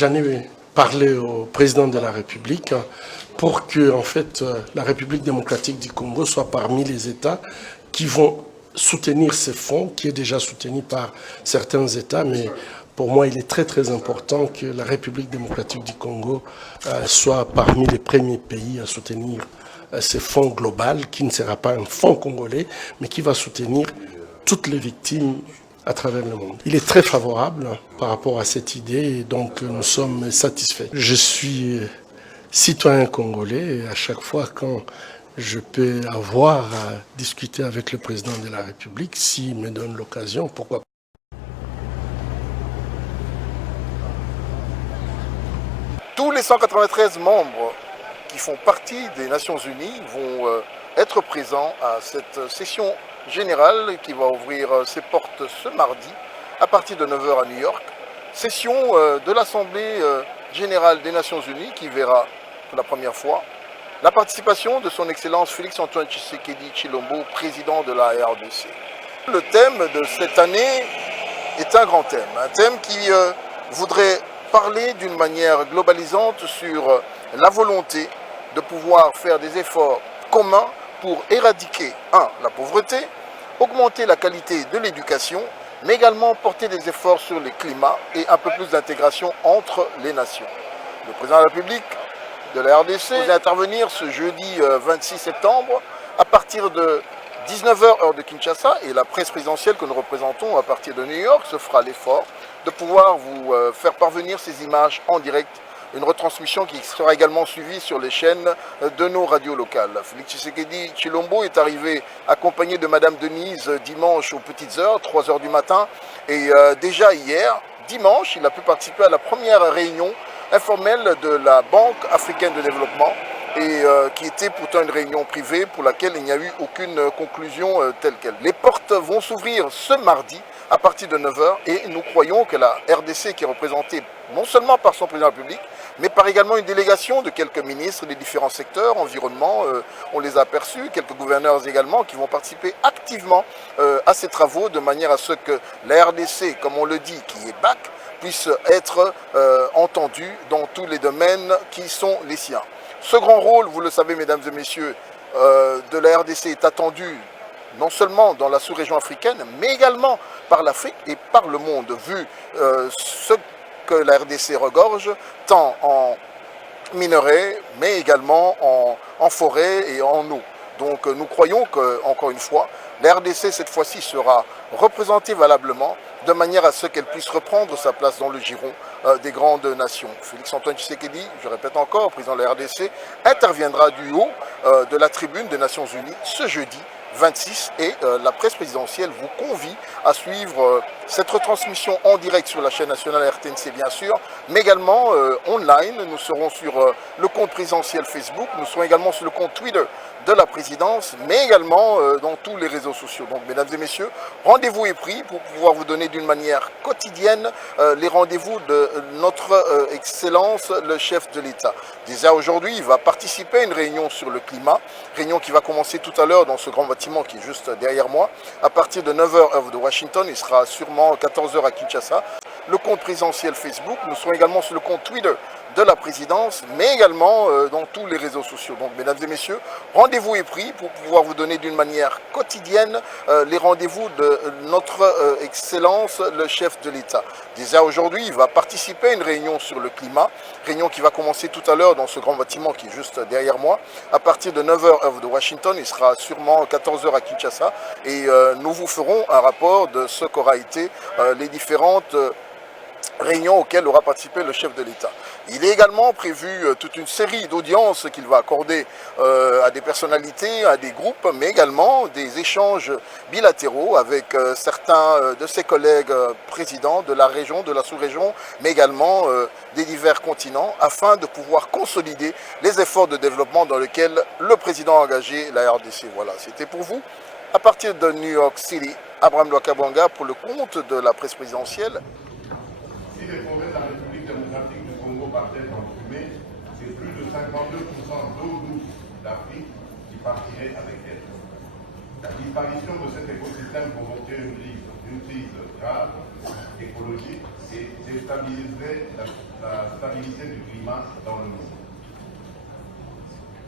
J'en ai parlé au président de la République pour que en fait, la République démocratique du Congo soit parmi les États qui vont soutenir ces fonds, qui est déjà soutenu par certains États, mais pour moi, il est très important que la République démocratique du Congo soit parmi les premiers pays à soutenir ces fonds globaux, qui ne sera pas un fonds congolais, mais qui va soutenir toutes les victimes à travers le monde. Il est très favorable par rapport à cette idée et donc nous sommes satisfaits. Je suis citoyen congolais et à chaque fois quand je peux avoir à discuter avec le président de la République, s'il me donne l'occasion, pourquoi pas. Tous les 193 membres qui font partie des Nations Unies vont être présents à cette session générale qui va ouvrir ses portes ce mardi à partir de 9 h à New York. Session de l'Assemblée générale des Nations Unies qui verra pour la première fois la participation de son Excellence Félix-Antoine Tshisekedi Tshilombo, président de la RDC. Le thème de cette année est un grand thème, un thème qui voudrait parler d'une manière globalisante sur la volonté de pouvoir faire des efforts communs pour éradiquer, la pauvreté, augmenter la qualité de l'éducation, mais également porter des efforts sur le climat et un peu plus d'intégration entre les nations. Le président de la République de la RDC va intervenir ce jeudi 26 septembre à partir de 19 h heure de Kinshasa, et la presse présidentielle que nous représentons à partir de New York se fera l'effort de pouvoir vous faire parvenir ces images en direct. Une retransmission qui sera également suivie sur les chaînes de nos radios locales. Félix Tshisekedi Tshilombo est arrivé accompagné de Madame Denise dimanche aux petites heures, 3 h du matin. Et déjà hier, dimanche, il a pu participer à la première réunion informelle de la Banque africaine de développement, et qui était pourtant une réunion privée pour laquelle il n'y a eu aucune conclusion telle qu'elle. Les portes vont s'ouvrir ce mardi à partir de 9 h et nous croyons que la RDC, qui est représentée non seulement par son président de la République, mais par également une délégation de quelques ministres des différents secteurs, environnement, on les a aperçus, quelques gouverneurs également qui vont participer activement à ces travaux de manière à ce que la RDC, comme on le dit, qui est BAC, puisse être entendue dans tous les domaines qui sont les siens. Ce grand rôle, vous le savez mesdames et messieurs, de la RDC est attendu non seulement dans la sous-région africaine, mais également par l'Afrique et par le monde, vu ce que la RDC regorge, tant en minerais, mais également en forêt et en eau. Donc nous croyons que, encore une fois, la RDC cette fois-ci sera représentée valablement de manière à ce qu'elle puisse reprendre sa place dans le giron des grandes nations. Félix-Antoine Tshisekedi, je répète encore, président de la RDC, interviendra du haut de la tribune des Nations Unies ce jeudi 26 et la presse présidentielle vous convie à suivre cette retransmission en direct sur la chaîne nationale RTNC bien sûr, mais également online. Nous serons sur le compte présidentiel Facebook, nous serons également sur le compte Twitter de la présidence, mais également dans tous les réseaux sociaux. Donc mesdames et messieurs, rendez-vous est pris pour pouvoir vous donner d'une manière quotidienne les rendez-vous de notre Excellence le chef de l'État. Déjà aujourd'hui, il va participer à une réunion sur le climat, réunion qui va commencer tout à l'heure dans ce grand bâtiment qui est juste derrière moi. À partir de 9 h heure de Washington, il sera sûrement 14 h à Kinshasa. Le compte présidentiel Facebook, nous serons également sur le compte Twitter de la présidence, mais également dans tous les réseaux sociaux. Donc mesdames et messieurs, rendez-vous est pris pour pouvoir vous donner d'une manière quotidienne les rendez-vous de notre Excellence le chef de l'État. Déjà aujourd'hui, il va participer à une réunion sur le climat, réunion qui va commencer tout à l'heure dans ce grand bâtiment qui est juste derrière moi. À partir de 9 h heure de Washington, il sera sûrement 14 h à Kinshasa, et nous vous ferons un rapport de ce qu'aura été les différentes réunion auquel aura participé le chef de l'État. Il est également prévu toute une série d'audiences qu'il va accorder à des personnalités, à des groupes, mais également des échanges bilatéraux avec certains de ses collègues présidents de la région, de la sous-région, mais également des divers continents, afin de pouvoir consolider les efforts de développement dans lesquels le président a engagé la RDC. Voilà, c'était pour vous, à partir de New York City, Abraham Lwakabwanga pour le compte de la presse présidentielle. Si les forêts de la République démocratique du Congo partaient en fumée, c'est plus de 52% d'eau douce d'Afrique qui partirait avec elle. La disparition de cet écosystème provoquerait une crise grave, écologique, et déstabiliserait la stabilité du climat dans le monde.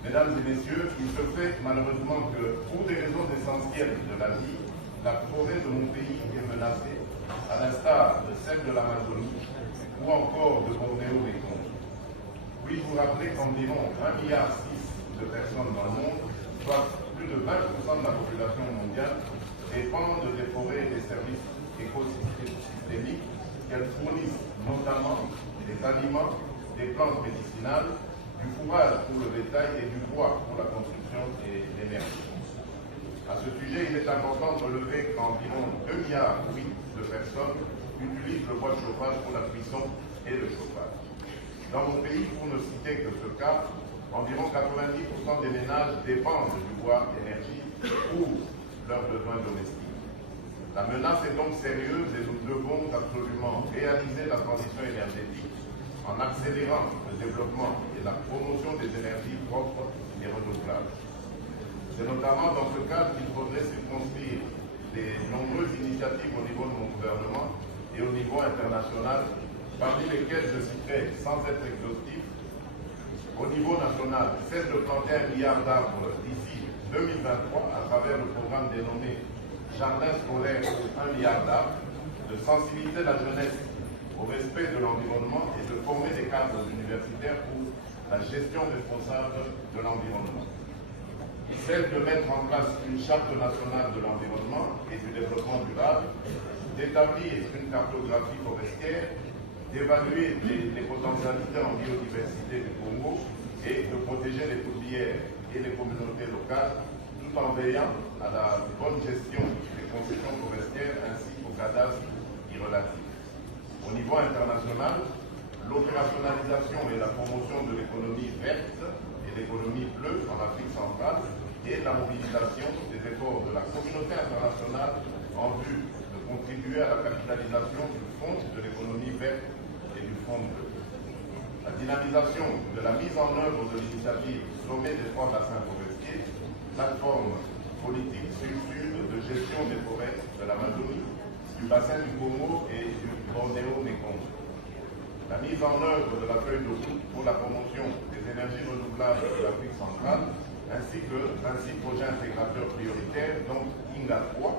Mesdames et messieurs, il se fait malheureusement que, pour des raisons essentielles de la vie, la forêt de mon pays est menacée, à l'instar de celle de l'Amazonie ou encore de Bornéo-Mekong. Puis-je vous rappeler qu'environ 1,6 milliard de personnes dans le monde, soit plus de 20% de la population mondiale, dépendent des forêts et des services écosystémiques qu'elles fournissent, notamment des aliments, des plantes médicinales, du fourrage pour le bétail et du bois pour la construction et l'énergie. À ce sujet, il est important de relever qu'environ 2,8 milliards de personnes utilisent le bois de chauffage pour la cuisson et le chauffage. Dans mon pays, pour ne citer que ce cas, environ 90% des ménages dépendent du bois énergie pour leurs besoins domestiques. La menace est donc sérieuse et nous devons absolument réaliser la transition énergétique en accélérant le développement et la promotion des énergies propres et renouvelables. C'est notamment dans ce cadre qu'il faudrait circonscrire les nombreuses initiatives au niveau de mon gouvernement et au niveau international, parmi lesquelles je citerai, sans être exhaustif, au niveau national, celle de planter 1 milliard d'arbres d'ici 2023 à travers le programme dénommé Jardin scolaire pour 1 milliard d'arbres, de sensibiliser la jeunesse au respect de l'environnement et de former des cadres universitaires pour la gestion responsable de l'environnement. Celle de mettre en place une charte nationale de l'environnement et du développement durable, d'établir une cartographie forestière, d'évaluer les potentialités en biodiversité du Congo et de protéger les tourbières et les communautés locales, tout en veillant à la bonne gestion des concessions forestières ainsi qu'au cadastre y relatif. Au niveau international, l'opérationnalisation et la promotion de l'économie verte et l'économie bleue en Afrique centrale et la mobilisation des efforts de la communauté internationale en vue de contribuer à la capitalisation du Fonds de l'économie verte et du Fonds bleu. La dynamisation de la mise en œuvre de l'initiative Sommet des 3 bassins forestiers, plateforme politique sud-sud de gestion des forêts de l'Amazonie, du bassin du Congo et du Bornéo-Mekong. La mise en œuvre de la feuille de route pour la promotion des énergies renouvelables de l'Afrique centrale, ainsi que 26 projets intégrateurs prioritaires, donc INGA 3,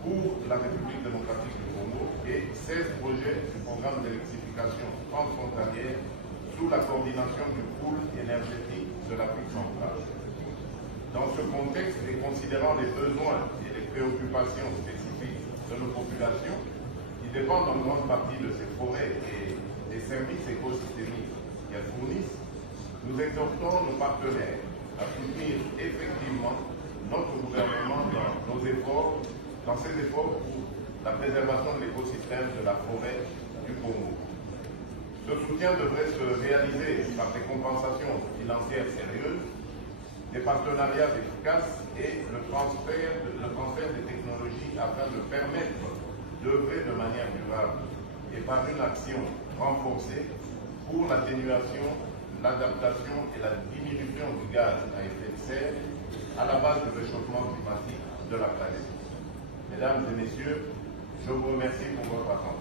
pour la République démocratique du Congo, et 16 projets du programme d'électrification transfrontalière sous la coordination du pool énergétique de l'Afrique centrale. Dans ce contexte, et considérant les besoins et les préoccupations spécifiques de nos populations, qui dépendent en grande partie de ces forêts et des services écosystémiques qu'elles fournissent, nous exhortons nos partenaires à soutenir effectivement notre gouvernement dans ses efforts pour la préservation de l'écosystème de la forêt du Congo. Ce soutien devrait se réaliser par des compensations financières sérieuses, des partenariats efficaces et le transfert des technologies afin de permettre d'œuvrer de manière durable et par une action renforcée pour l'atténuation, l'adaptation et la diminution du gaz à effet de serre à la base du réchauffement climatique de la planète. Mesdames et messieurs, je vous remercie pour votre attention.